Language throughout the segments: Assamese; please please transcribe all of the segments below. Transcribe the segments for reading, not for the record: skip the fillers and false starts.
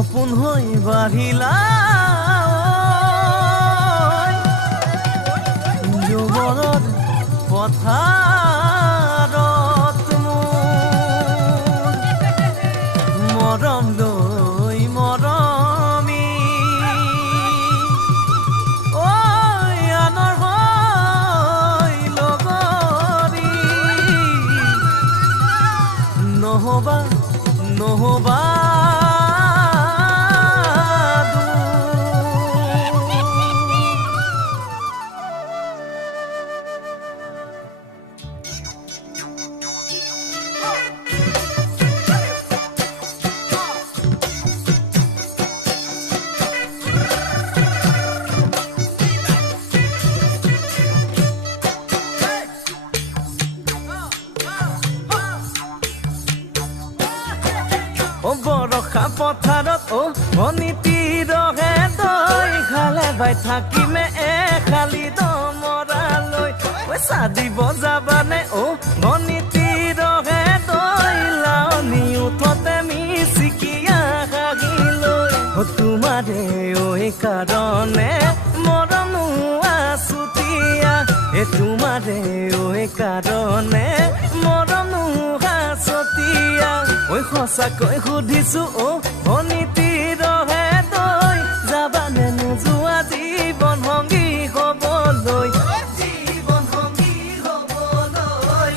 সপোন হৈ বাঢ়িলা যুৱৰত পথাৰত মৰম লৈ মৰমি আনৰ হৈ লগৰী নহবা নহবা বৰষা পথাৰত অনীতি ৰহে তই খালে বাই থাকিমে খালি দমৰালৈ পইচা দিব যাবানে অনীতি ৰহে তই লাৱনি উঠতে মিচিকিয়া হাগিলৈ তোমাৰে কাৰণে মৰমো আছুতীয়া তোমাৰে কাৰণে মৰমো আছতীয়া সঁচাকৈ সুধিছো অনীতি ৰহে তই যাবানে নোযোৱা জীৱন সংগী হ'বলৈ জীৱন সংগী হ'বলৈ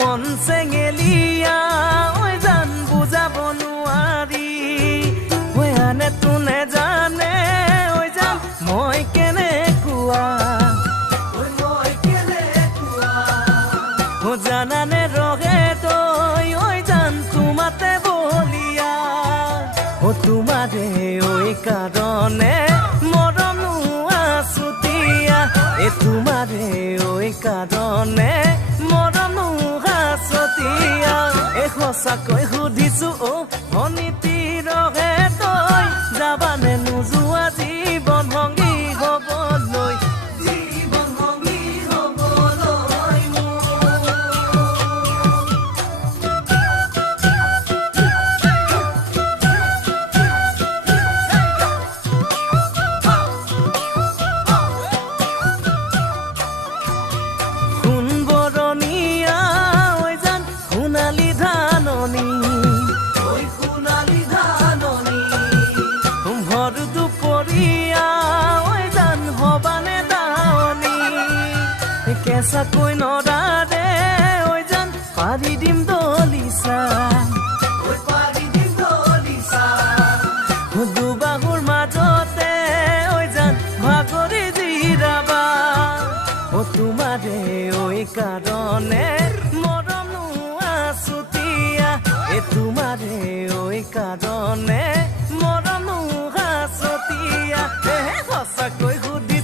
মন চেঙেলিয়া জান বুজাব নোৱাৰি আনে তোনে জানে জান মই কেনেকুৱা জানানে ৰহে তই জান তোমাতে বলিয়া তোমাৰে কাৰণে মৰমো আছুতীয়া তোমাৰে কাৰণে মৰমো আছতীয়া সঁচাকৈ সুধিছো অনীতি ৰহে তই যাবানে নোযোৱা জীৱন সংগী হ'বলৈ জীৱন সংগী হ'বলৈ কেঁচাকৈ নৰাৰে জান পাৰি দিম দলিচা দুবাহুৰ মাজতে জান ভাগৰি জিৰাবা তোমাৰে কাৰণে মৰমো আছুতীয়া তোমাৰে কাৰণে মৰমো আছতীয়া সঁচাকৈ সুধি